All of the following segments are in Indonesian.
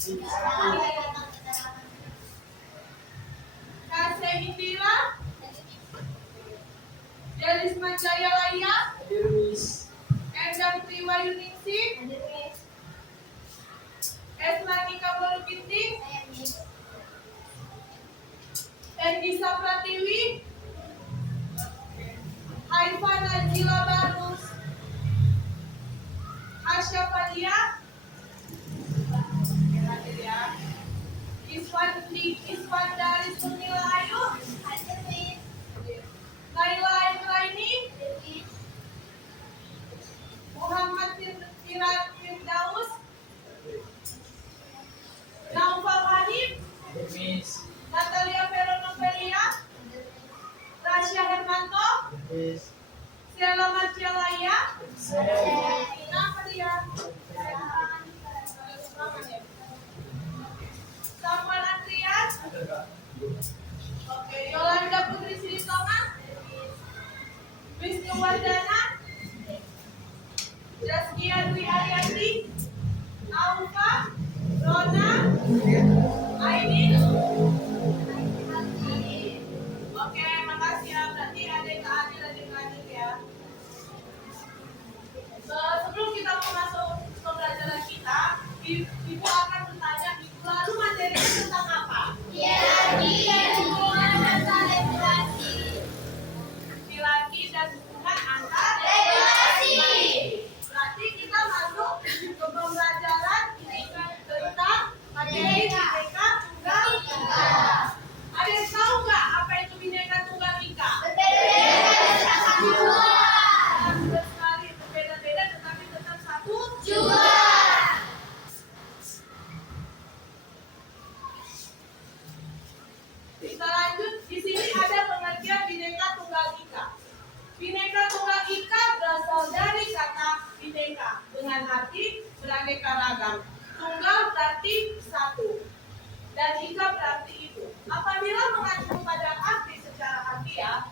Kasih Indira, Delisma Jaya Laya, Endang Triwayuningsi, Eslani Kabolu Binting, Endisa Pratiwi, Haifa Najila Barus, Asya Fadia, Iswan dari Sunila Ayu, Laila Aini, Muhammad Firdaus, Naufal Hanif, Natalia Veronovelia, Rasya Hermanto, Stella Marcialaya, kenapa dia? Samuel Andrian, oke, Yolanda Putri Silitonga, Wisnu Wardana, Zaskia Dwi Ariyanti, Aufa, Rona, Aini. Oke, makasih ya. Berarti ada yang adil ya. Sebelum kita masuk pembelajaran kita, Ibu akan bertanya, Ibu lalu materinya tentang apa? Laki dan hubungan antar relasi. Berarti kita masuk ke pembelajaran tentang materi Bhinneka Tunggal Ika. Ada yang tahu nggak apa itu Bhinneka Tunggal Ika? Berbeda sekali, berbeda-beda tetapi tetap satu jua. Kita lanjut, di sini ada pengertian Bhinneka Tunggal Ika. Bhinneka Tunggal Ika berasal dari kata Bhinneka dengan arti beraneka ragam. Tunggal berarti satu dan Ika berarti itu. Apabila mengacu pada arti secara harfiah,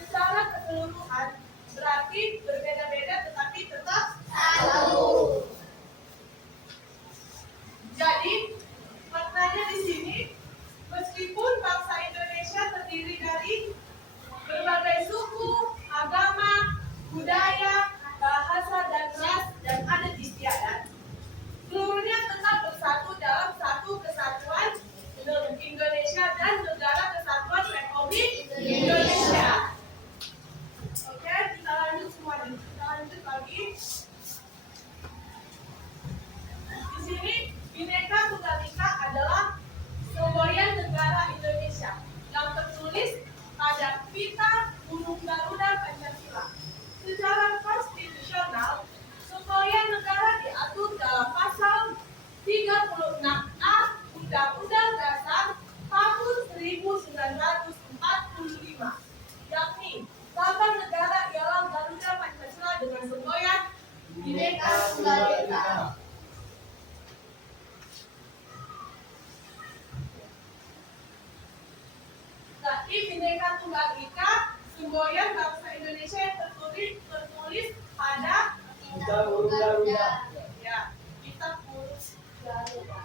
secara keseluruhan berarti berbeda-beda tetapi tetap satu. Jadi maknanya di sini, meskipun bangsa Indonesia terdiri dari berbagai suku, agama, budaya, bahasa, dan ras, dan adat istiadat, seluruhnya tetap bersatu dalam satu kesatuan Indonesia dan Negara Kesatuan Republik Indonesia. Oke, kita lanjut semuanya. Kita lanjut lagi. Di sini Bhinneka Tunggal Ika adalah semboyan negara Indonesia yang tertulis pada Pita Gunung Garuda Pancasila. Secara konstitusional, semboyan negara diatur dalam pasal 36A Undang-Undang Dasar tahun 1945, yakni lambang negara ialah Garuda Pancasila dengan semboyan Bhinneka Tunggal Ika. Berarti Bhinneka Tunggal Ika semboyan bangsa Indonesia yang tertulis pada Pita Gunung Garuda. Ya, Pita Gunung Garuda.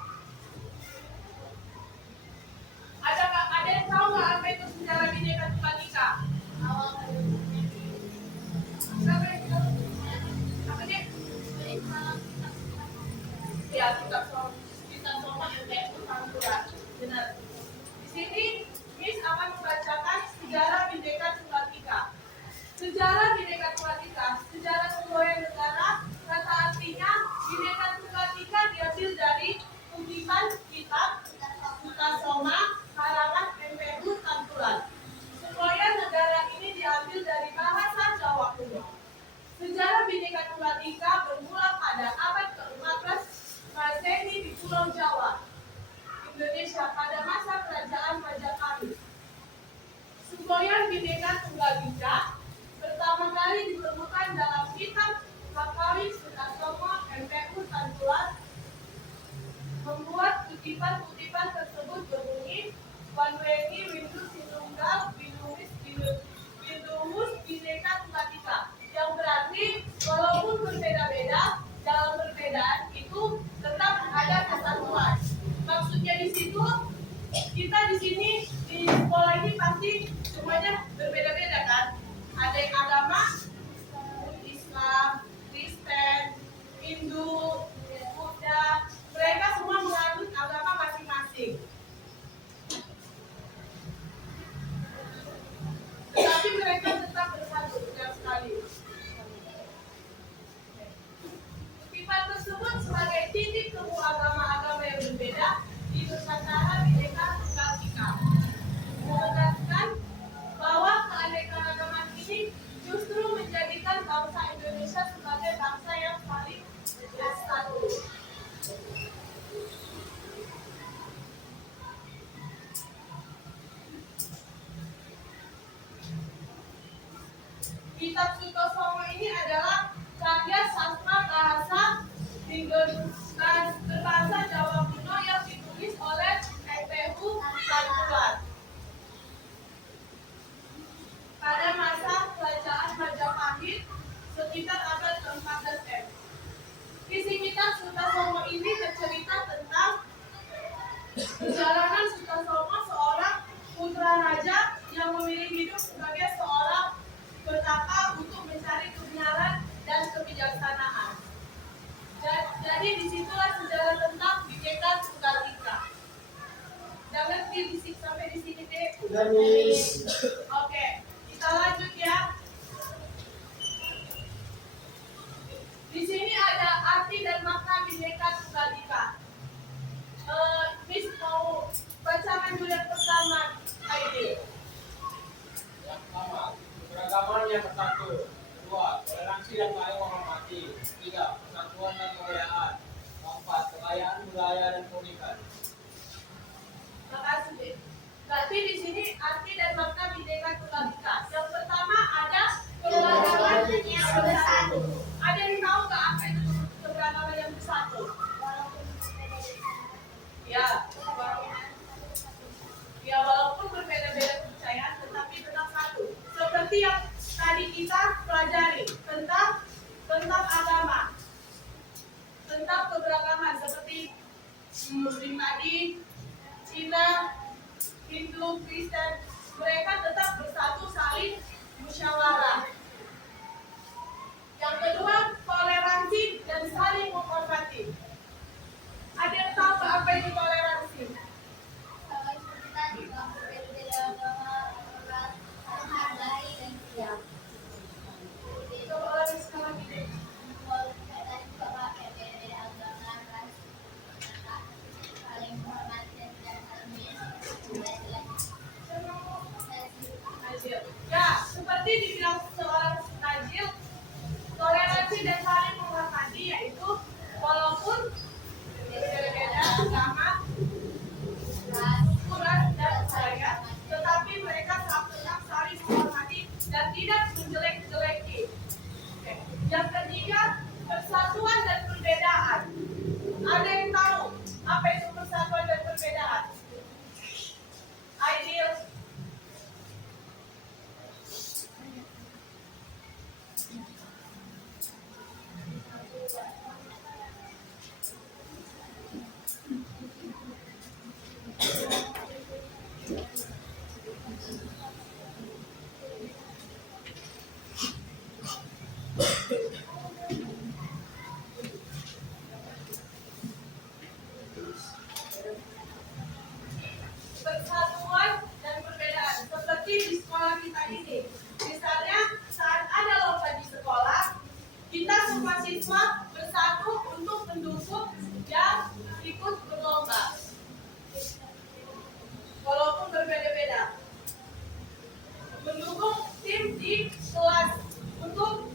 Ada yang tahu nggak apa itu sejarah Bhinneka Tunggal Ika? Siapa yang tahu? Apa dia? Ya, kita Soma MPU Pantura. Benar. Di sini Miss akan membacakan sejarah Bhinneka Tunggal Ika. Sejarah Bhinneka Tunggal Ika, sejarah semboyan negara, kata artinya Bhinneka Tunggal Ika diambil dari kutipan kitab Sutasoma karangan MPU Tantulan. Semboyan negara ini diambil dari bahasa Jawa kuno. Sejarah Bhinneka Tunggal Ika bermula pada abad ke-15 Masehi di Pulau Jawa, Indonesia pada masa kerajaan Majapahit. Semboyan Bhinneka Tunggal Ika pertama kali ditemukan dalam kitab Hakawi Sutasoma MPU Tantulan. Membuat kutipan-kutipan tersebut berbunyi Wanweni Windu Sinunggal Binumis Bhinneka Tunggal Ika, yang berarti walaupun berbeda-beda, dalam perbedaan itu tetap ada kesatuan. kita di sini di sekolah ini pasti semuanya berbeda-beda kan? Ada yang agama Islam, Kristen, Hindu, Buddha, mereka semua menganut agama masing-masing. Tetapi mereka tetap bersatu, benar sekali. Kutipan tersebut sebagai titik temu agama-agama yang berbeda di Nusantara Bhinneka Tunggal Ika, menegaskan bahwa keanekaragaman ini justru menjadikan bangsa Indonesia sebagai bangsa yang paling bersatu. Kitab Sutosomo ini adalah karya sastra bahasa berbahasa Jawa kuno yang ditulis oleh F.P.U. Sangkulan pada masa kerajaan Majapahit sekitar abad ke-14 M. Isi kitab Sutosomo ini bercerita tentang perjalanan Sutosomo, seorang putra raja yang memilih hidup sebagai seorang petapa untuk mencari kebenaran dan kebijaksanaan. Jadi disitulah sejarah tentang Bhinneka Tunggal Ika. Udah ngerti sampai di sini deh? Udah, Miss. Oke, kita lanjut ya. Di sini ada arti dan makna Bhinneka Tunggal Ika. Miss mau bacakan dulu yang pertama, Aidil. Yang pertama, keberagaman yang bersatu. Kedua, toleransi dan saling menghormati. Tiga, persatuan dan kebudayaan. Keempat, kekayaan budaya dan keunikan. Makasih, Dek. Berarti di sini arti dan makna Bhinneka Tunggal Ika. Yang pertama ada keberagaman yang bersatu. Ada yang tahu nggak apa itu keberagaman yang bersatu? Ya, walaupun berbeda-beda kepercayaan, tetapi tetap satu. Seperti yang tadi kita pelajari tentang agama, tentang keberagaman seperti Muslim tadi, Cina, Hindu, Kristen, mereka tetap bersatu saling musyawarah. Yang kedua, toleransi dan saling menghormati. Ada yang tahu nggak apa itu toleransi? Coba ulangi sekali lagi deh. Ya, seperti dibilang seorang Najil, toleransi dan saling menghormati yaitu walaupun berbeda-beda agama, ukuran dan budaya, tetapi mereka tetap saling menghormati dan tidak menjelek-jeleki. Oke. Yang ketiga, persatuan dan perbedaan. Ada yang tahu apa itu persatuan dan perbedaan? Aidil. Persatuan dan perbedaan seperti di sekolah kita ini. Misalnya saat ada lomba di sekolah, kita semua siswa bersatu untuk mendukung yang ikut berlomba. Walaupun berbeda-beda. Mendukung tim di kelas untuk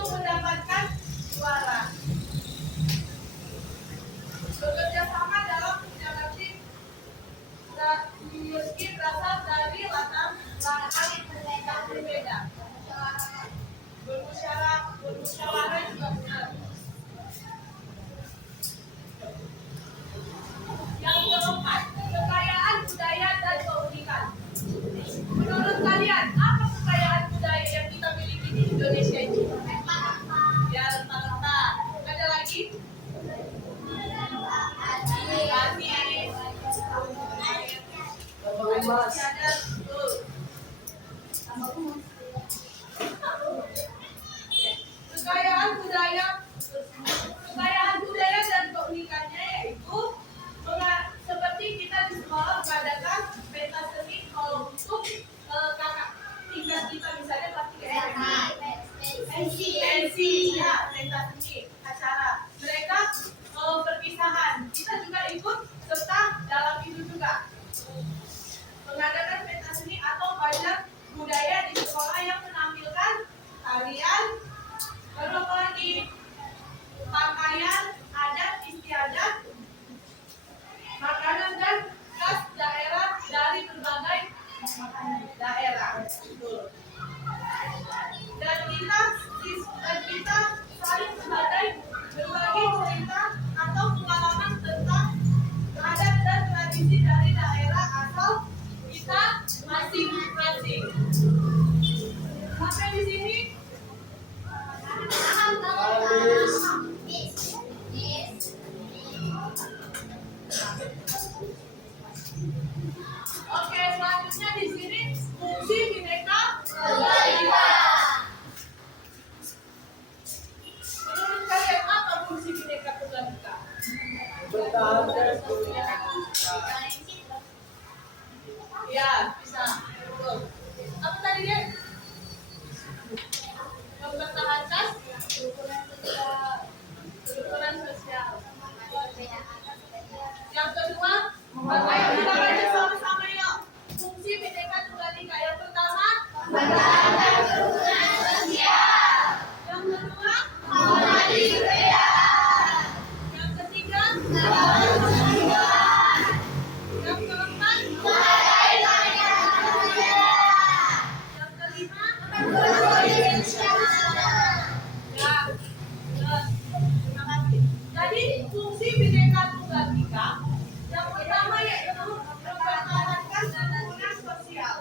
mendapatkan juara. Bekerja sama dalam menjaga tim meski berasal dari latar belakang yang berbeda. Bermusyawarah juga benar. Yang keempat, kekayaan budaya dan keunikan. Menurut kalian, apa kekayaan budaya daerah. Betul. Dan kita saling sebagai berbagi cerita atau pengalaman tentang adat dan tradisi dari daerah asal kita masing-masing. Sampai di sini. Oke, selanjutnya di sini fungsi Bhinneka Tunggal Ika. Menurut kalian apa fungsi Bhinneka Tunggal Ika? Bertahan Ya, bisa. Betul. Apa tadi dia? Mempertahankan kerukunan sosial. Yang kedua, kita baca sama-sama yuk. Fungsi Bhinneka Tunggal Ika yang pertama, mempertahankan kerukunan sosial. Yang kedua, menghormati perbedaan. Yang ketiga, membangun persatuan. Yang keempat, menghargai keanekaragaman budaya. Yang kelima, memperkuat bersama. Ya, terima kasih. Jadi fungsi Bhinneka Tunggal Ika yang pertama yaitu mempertahankan kerukunan sosial.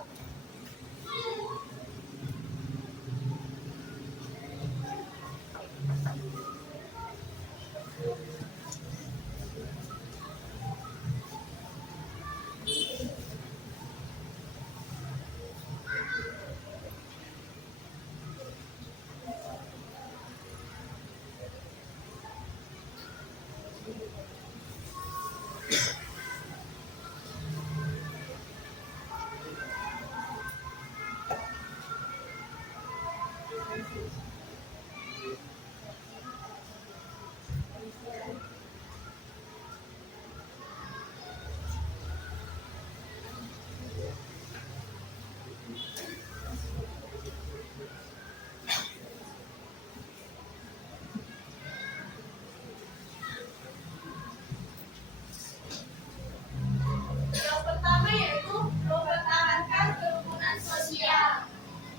Yang pertama yaitu mempertahankan kerukunan sosial.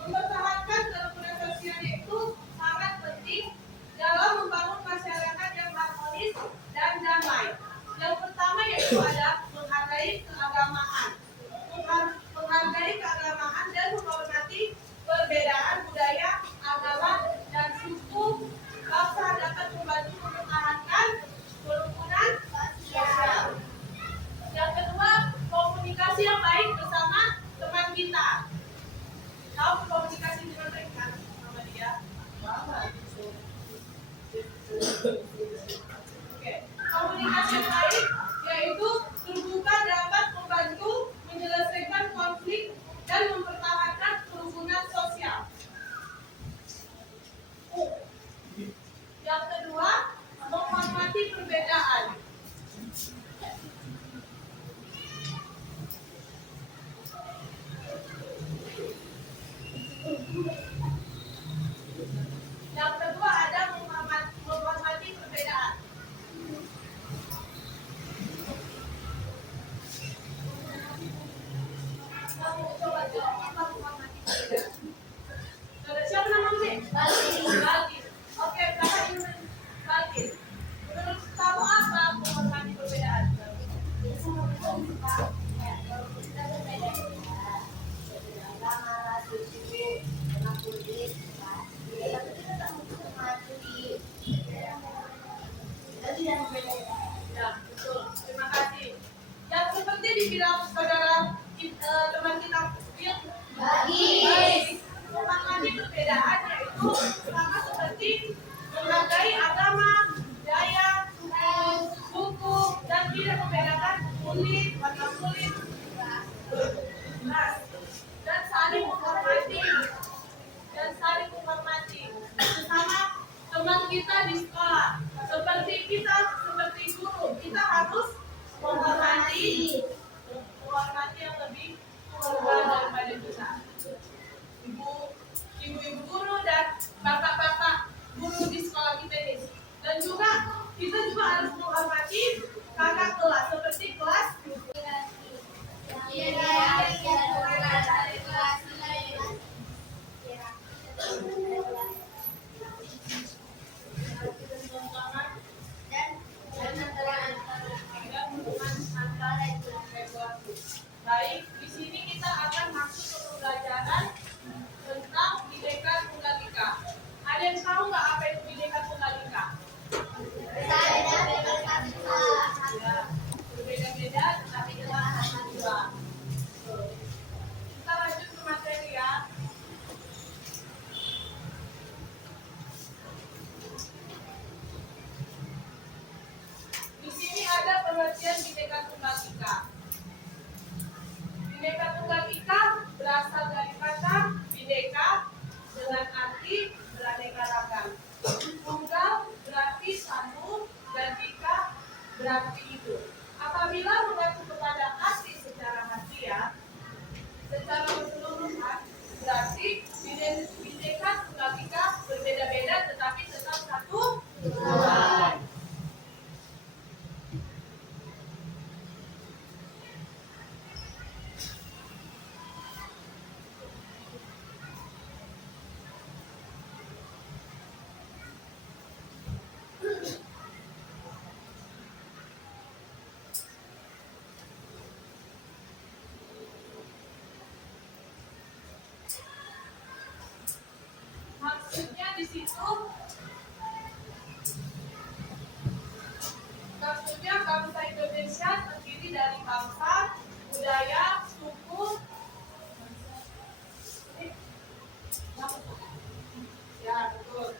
Mempertahankan kerukunan sosial itu sangat penting dalam membangun masyarakat yang harmonis dan damai. Yang pertama yaitu ada menghargai keagamaan. Menghargai keagamaan dan menghormati perbedaan budaya, agama, dan suku bangsa dapat membantu mempertahankan kerukunan sosial. Yang kedua, komunikasi yang baik bersama teman kita. Tahu komunikasi dengan baik kan sama dia? Oke. Komunikasi yang baik yaitu terbuka dapat membantu menyelesaikan konflik dan mempertahankan kerukunan sosial. Yang kedua, menghormati perbedaan. Yang kedua ada menghormati perbedaan. Kamu coba jawab apa menghormati perbedaan? Siapa namanya? Balkis. Oke, kakak ini Balkis. Menurut kamu apa menghormati perbedaan? Ya, betul. Terima kasih. Yang seperti dibilang saudara teman kita baik. Menghormati perbedaan yaitu sama seperti menghargai agama, budaya, suku, dan tidak membedakan kulit, warna kulit, ras, dan saling menghormati. Sesama teman kita di sekolah, seperti guru, kita harus menghormati yang lebih tua daripada kita. Ibu guru dan bapak di situ maksudnya bangsa Indonesia terdiri dari bangsa, budaya, suku, ya betul,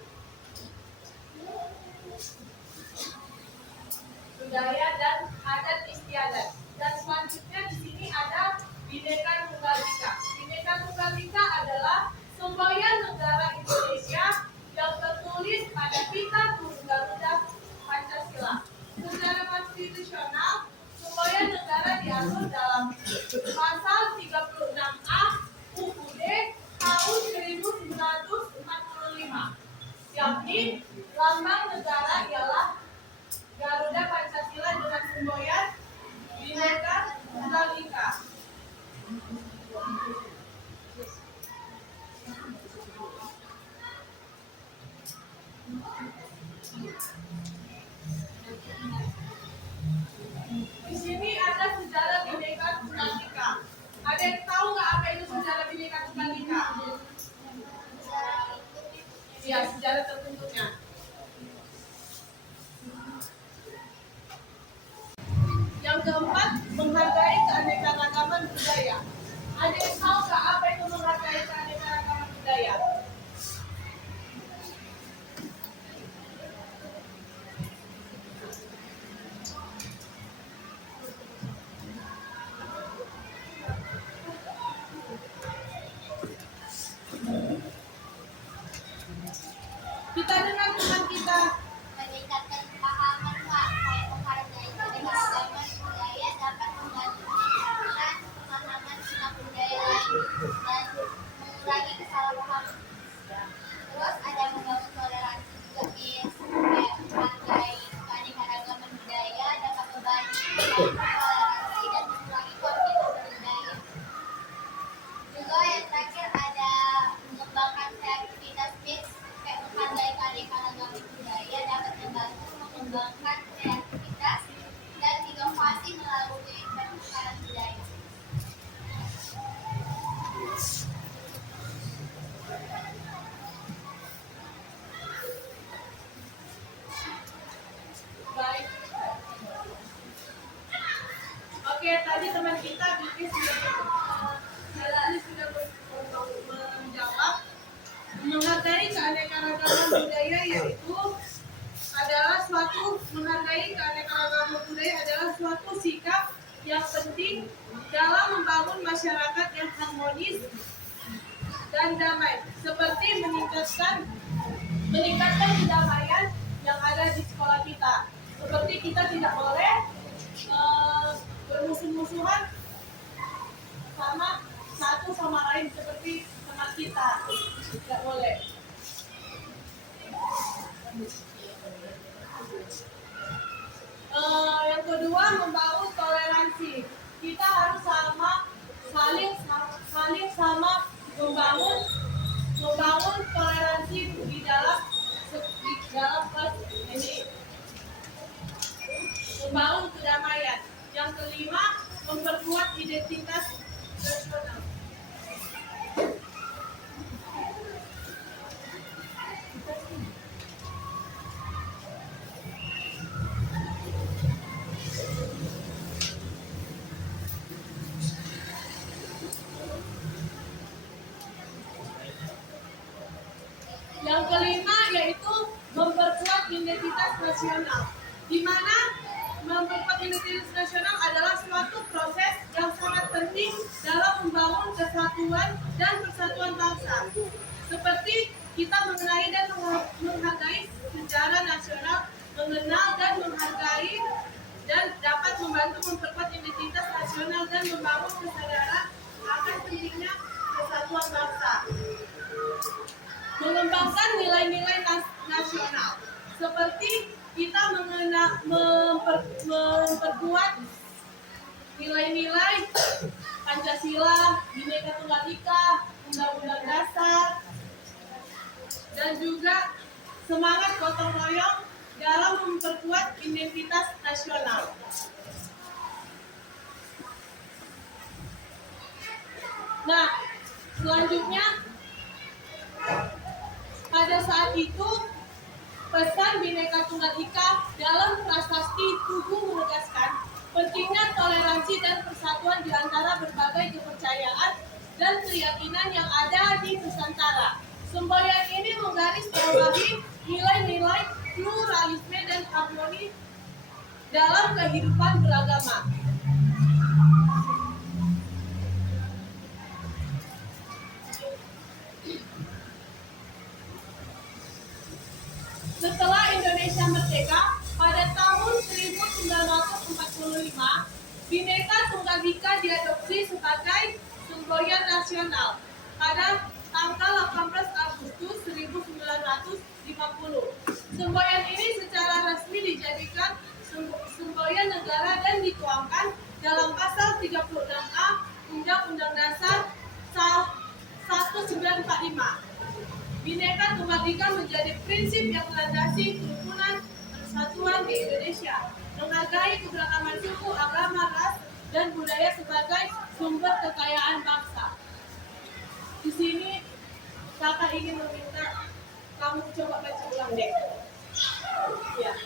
budaya dan adat istiadat. Dan selanjutnya di sini ada Bhinneka Tunggal Ika. Bhinneka Tunggal Ika adalah semboyan negara Indonesia yang tertulis pada Piagam Garuda Pancasila. Secara konstitusional, semboyan negara diatur dalam pasal 36A UUD tahun 1945, yakni lambang negara ialah Garuda Pancasila dengan semboyan Bhinneka Tunggal Ika. Di sini ada sejarah Bhinneka Tunggal Ika. Ada yang tahu nggak apa itu sejarah Bhinneka Tunggal Ika? Iya, sejarah tertentunya. Yang keempat, menghargai keanekaragaman budaya. Ada yang tahu nggak apa itu menghargai keanekaragaman budaya? Kita dengar teman kita. Meningkatkan pemahaman Pak, saya menghargai keanekaragaman budaya dapat membantu meningkatkan pemahaman tentang budaya lain dan mengurangi kesalahpahaman. Terus ada membangun toleransi juga Miss, kayak menghargai keanekaragaman budaya dapat membantu membangun toleransi dan mengurangi konflik budaya. Juga yang terakhir ada mengembangkan kreativitas Miss, kayak menghargai keanekaragaman budaya dapat membantu mengembangkan kreativitas dan inovasi melalui pertukaran budaya. Baik. Oke, tadi teman kita Bilkis sudah menjawab. Menghargai keanekaragaman budaya yaitu adalah suatu sikap yang penting dalam membangun masyarakat yang harmonis dan damai, seperti meningkatkan kedamaian yang ada di sekolah kita. Seperti kita tidak boleh bermusuh-musuhan sama satu sama lain seperti teman kita, tidak boleh. Yang kedua, membangun toleransi. Kita harus saling membangun toleransi di dalam kelas ini. Membangun kedamaian. Yang kelima, memperkuat identitas nasional. Yang kelima yaitu memperkuat identitas nasional, di mana memperkuat identitas nasional adalah suatu proses yang sangat penting dalam membangun kesatuan dan persatuan bangsa. Seperti kita mengenai dan menghargai sejarah nasional, mengenal dan menghargai dan dapat membantu memperkuat identitas nasional dan membangun kesadaran akan pentingnya kesatuan bangsa. Mengembangkan nilai-nilai nasional, seperti kita memperkuat nilai-nilai Pancasila, Bhinneka Tunggal Ika, Undang-Undang Dasar, dan juga semangat gotong royong dalam memperkuat identitas nasional. Nah, selanjutnya pada Pada saat itu, pesan Bhinneka Tunggal Ika dalam prasasti Tugu menegaskan pentingnya toleransi dan persatuan di antara berbagai kepercayaan dan keyakinan yang ada di Nusantara. Semboyan ini menggarisbawahi nilai-nilai pluralisme dan harmoni dalam kehidupan beragama. Setelah Indonesia merdeka pada tahun 1945, Bhinneka Tunggal Ika diadopsi sebagai semboyan nasional pada tanggal 18 Agustus 1950. Semboyan ini secara resmi dijadikan semboyan negara dan dituangkan dalam pasal 36A Undang-Undang Dasar 1945. Bhinneka Tunggal Ika menjadi prinsip yang melandasi kerukunan persatuan di Indonesia, menghargai keberagaman suku, agama, ras, dan budaya sebagai sumber kekayaan bangsa. Di sini kakak ingin meminta kamu coba baca ulang deh. Ya.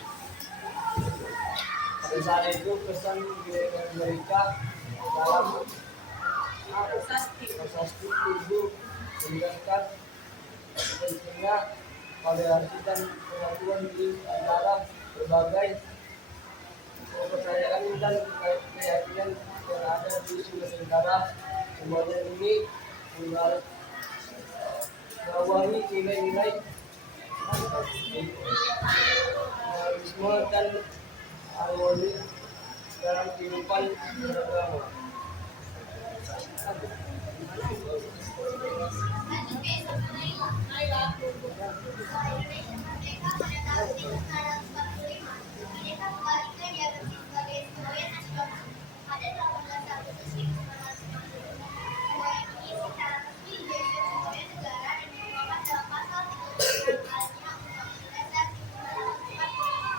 Pada saat itu pesan Bhinneka Tunggal Ika dalam Prasasti. prasasti Tugu menegaskan pentingnya toleransi dan persatuan di antara berbagai kepercayaan dan keyakinan yang ada di Nusantara. Semuanya ini menggarisbawahi nilai-nilai pluralisme dan harmoni dalam kehidupan beragama. Lanjut ke sama Naila. Naila. Indonesia merdeka pada tahun 1945. Bhinneka Tunggal Ika diadopsi sebagai semboyan nasional pada 18 Agustus 1950. Semboyan ini secara resmi dijadikan semboyan negara dan dituangkan dalam pasal 36A Undang-Undang Dasar 1945.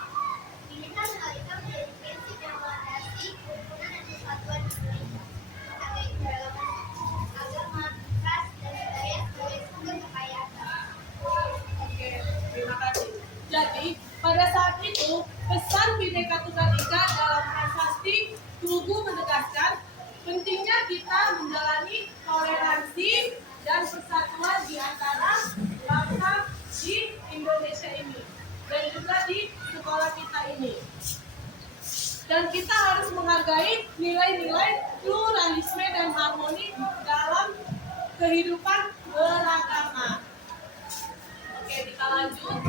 Bhinneka Tunggal Ika menjadi prinsip yang melandasi kerukunan dan persatuan di Indonesia, menghargai keberagaman agama, ras, dan budaya sebagai sumber kekayaan. Oke, terima kasih. Jadi, pada saat itu, pesan Bhinneka Tunggal Ika dalam prasasti Tugu menegaskan pentingnya kita menjalani toleransi dan persatuan di antara bangsa di Indonesia ini dan juga di sekolah kita ini. Dan kita harus menghargai nilai-nilai pluralisme dan harmoni dalam kehidupan beragama. Oke, kita lanjut.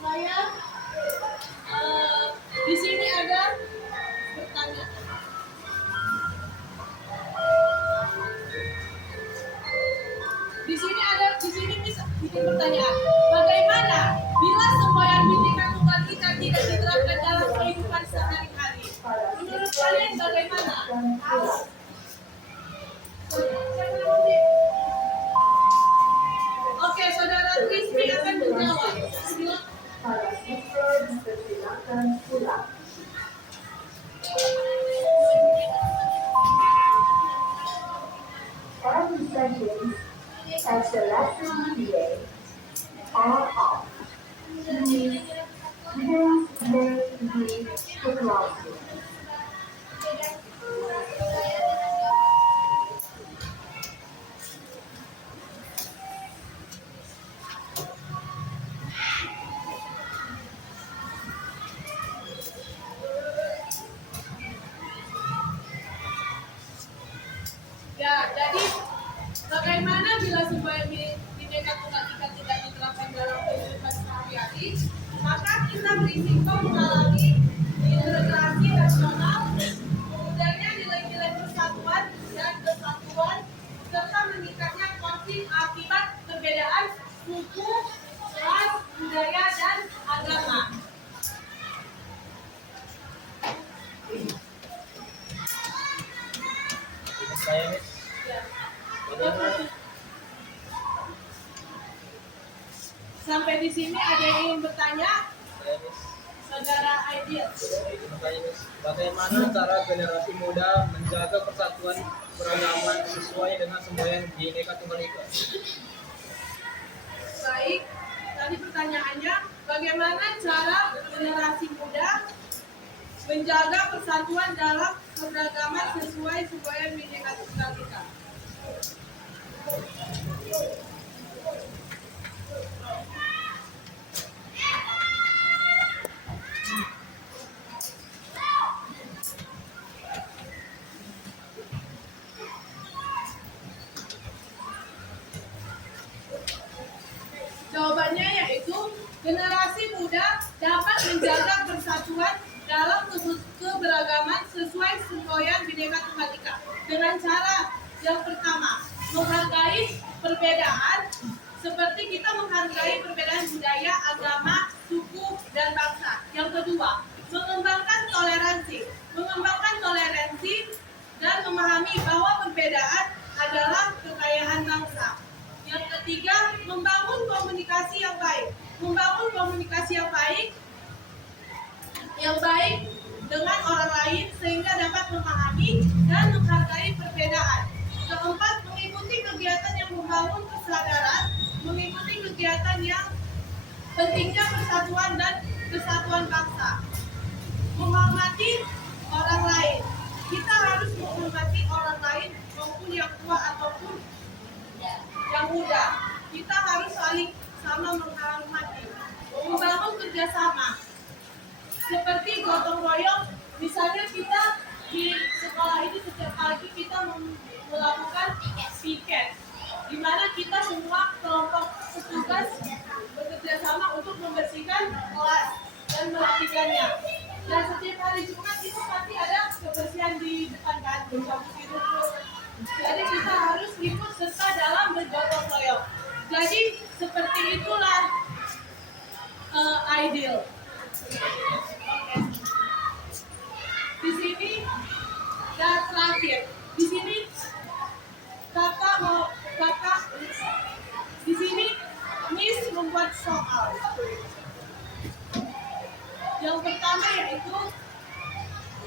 Saya di sini ada pertanyaan. Di sini bisa bikin pertanyaan. Bagaimana bila semboyan Bhinneka Tunggal Ika tidak diterapkan dalam kehidupan sehari-hari? Menurut kalian bagaimana? Oke, saudara Trismi akan menjawab. Silakan. Para siswa dipersilakan pulang. All sessions at the lesson today are off. Please may leave the classroom. Ya, jadi bagaimana bila semboyan Bhinneka Tunggal Ika tidak diterapkan dalam kehidupan sehari-hari? Maka kita berisiko mengalami integrasi nasional, mudahnya nilai-nilai persatuan dan kesatuan, serta meningkatnya konflik akibat perbedaan suku, ras, budaya, dan agama. di sini ada yang ingin bertanya? Saya, Miss. Saudara Aidil. Bertanya, Miss, bagaimana cara generasi muda menjaga persatuan beragama sesuai dengan semboyan Bhinneka Tunggal Ika? Baik, tadi pertanyaannya, bagaimana cara generasi muda menjaga persatuan dalam keberagaman sesuai semboyan Bhinneka Tunggal Ika? Jawabannya yaitu generasi muda dapat menjaga persatuan dalam keberagaman sesuai semboyan Bhinneka Tunggal Ika dengan cara yang pertama, menghargai perbedaan seperti kita menghargai perbedaan budaya, agama, suku, dan bangsa. Yang kedua, mengembangkan toleransi dan memahami bahwa perbedaan adalah kekayaan bangsa. Yang ketiga, membangun komunikasi yang baik. Yang baik dengan orang lain sehingga dapat memahami dan menghargai perbedaan. Keempat, mengikuti kegiatan yang membangun kesadaran, mengikuti kegiatan yang pentingnya persatuan dan kesatuan bangsa. Menghormati orang lain. Kita harus menghormati orang lain maupun yang tua ataupun yang muda. Kita harus saling sama menghormati. Membangun kerjasama. Seperti gotong royong, misalnya kita di sekolah ini setiap pagi kita melakukan piket, di mana kita semua kelompok petugas bekerja sama untuk membersihkan kelas dan merapikannya. Dan setiap hari Jumat itu pasti ada kebersihan di depan kan, bercampur hidup. Jadi kita harus ikut serta dalam bergotong royong. Jadi seperti itulah ideal. Di sini dan terakhir, di sini di sini Miss membuat soal. Yang pertama yaitu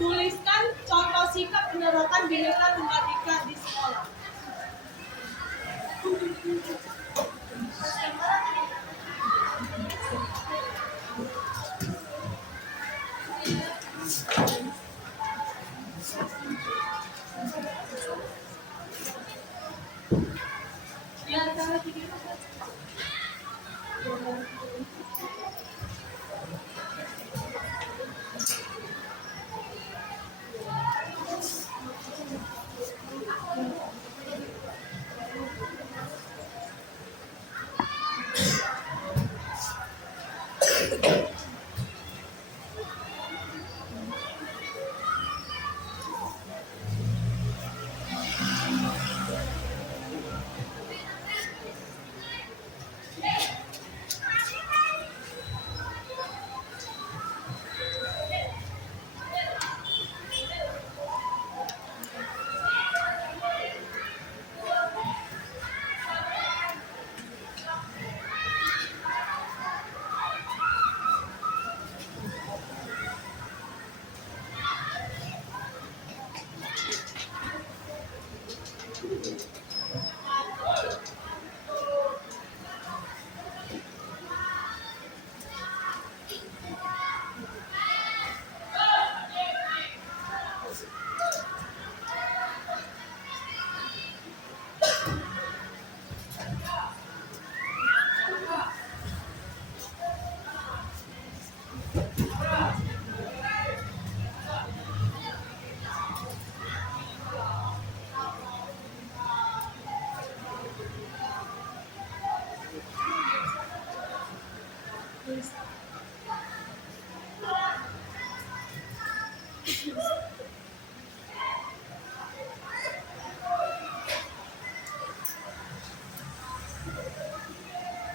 tuliskan contoh sikap penerapan Bhinneka Tunggal Ika di sekolah. Di antara tiga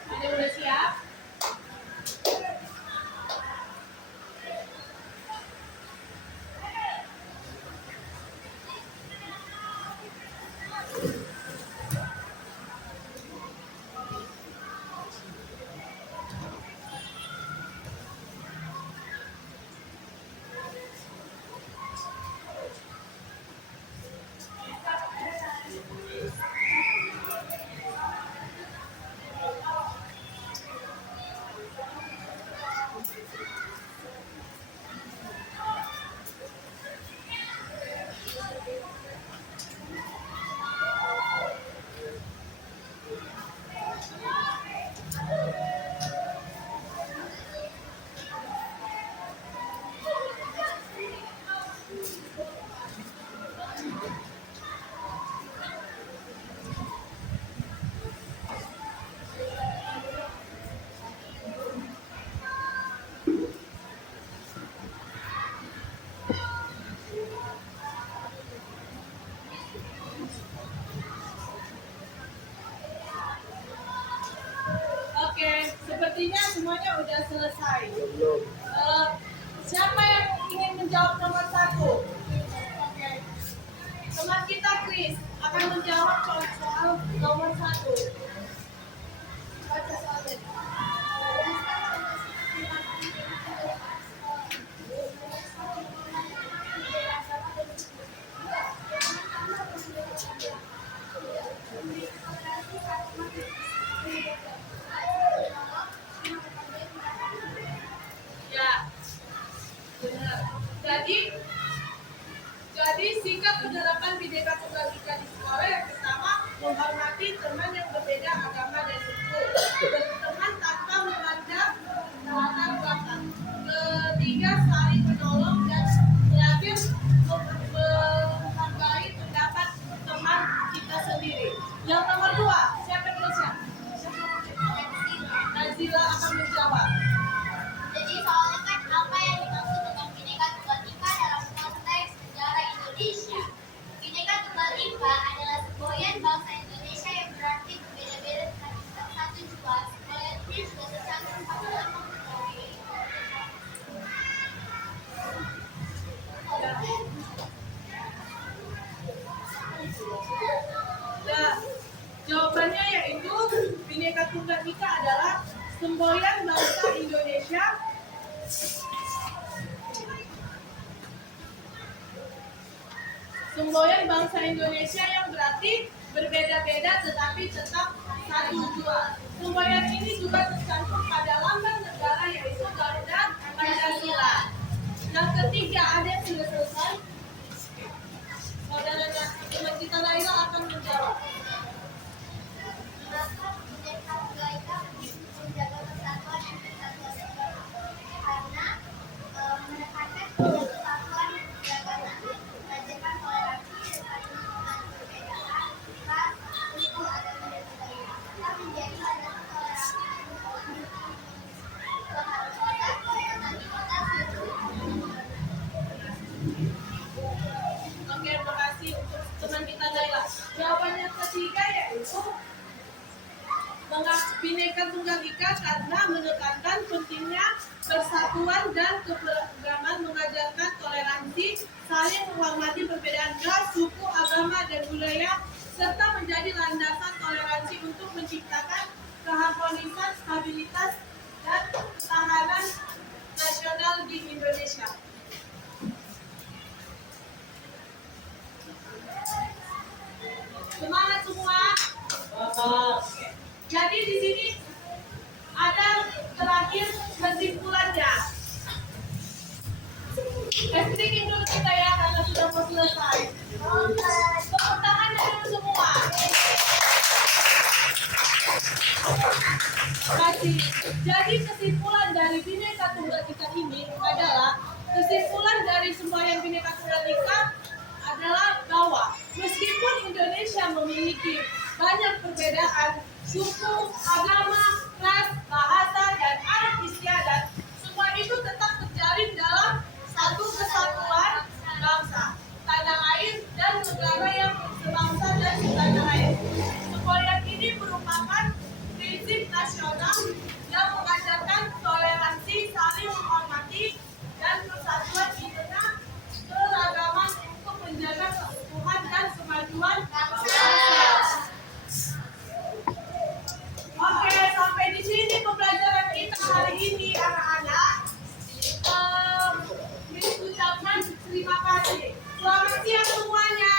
Ada udah siap? Oke, sepertinya semuanya udah selesai. Belum. Siapa yang ingin menjawab nomor 1? Oke. Teman kita Chris akan menjawab soal nomor 1. Baca soalnya. Ya, benar. Jadi sikap penerapan Bhinneka Tunggal Ika di sekolah yang pertama menghormati teman yang berbeda agama dan suku, berteman tanpa memandang latar belakang. Ketiga, saling menolong dan terakhir menghargai pendapat teman kita sendiri. Yang nomor 2, siapa yang bisa? Nazila akan menjawab. Jadi soalnya kan apa yang dimaksud dengan Bhinneka Tunggal Ika dalam konteks sejarah Indonesia? Bhinneka Tunggal Ika adalah semboyan bangsa Indonesia yang berarti berbeda-beda tetapi satu jua. Semboyan ini juga tercantum pada dalam Nah, jawabannya yaitu Bhinneka Tunggal Ika adalah semboyan bangsa Indonesia yang berarti berbeda-beda tetapi tetap satu jua. Semboyan ini juga tercantum pada lambang negara yaitu Garuda Pancasila. Yang ketiga, ada yang sudah selesai? Saudaranya teman kita Laila akan menjawab. Mengapa Bhinneka Tunggal Ika menjaga persatuan dan kesatuan negara? Karena menekankan persatuan dan keberagaman, mengajarkan toleransi dan saling menghormati perbedaan ras, suku, agama dan budaya. Serta menjadi landasan toleransi dan keharmonisan stabilitas Oke, terima kasih untuk teman kita Laila. Jawaban yang ketiga yaitu Bhinneka Tunggal Ika karena menekankan pentingnya persatuan dan keberagaman, mengajarkan toleransi, saling menghormati perbedaan ras, suku, agama, dan budaya, serta menjadi landasan toleransi untuk menciptakan keharmonisan, stabilitas, dan ketahanan nasional di Indonesia. Semangat semua. Jadi di sini ada terakhir kesimpulannya. Testing dulu kita ya karena sudah mau selesai. Tepuk tangan dulu semua. Terima kasih. Jadi kesimpulan dari Bhinneka Tunggal Ika ini adalah kesimpulan dari semboyan Bhinneka Tunggal Ika adalah bahwa meskipun Indonesia memiliki banyak perbedaan suku, agama, ras, bahasa, dan adat istiadat, semua itu tetap terjalin dalam satu kesatuan bangsa, tanah air, dan negara yang sebangsa dan setanah air. Semboyan ini merupakan prinsip nasional yang mengajarkan toleransi, saling menghormati, dan persatuan di tengah keragaman untuk menjaga keutuhan dan kemajuan bangsa. Oke, sampai di sini pembelajaran kita hari ini, anak-anak. Miss ucapkan terima kasih. Selamat siang semuanya.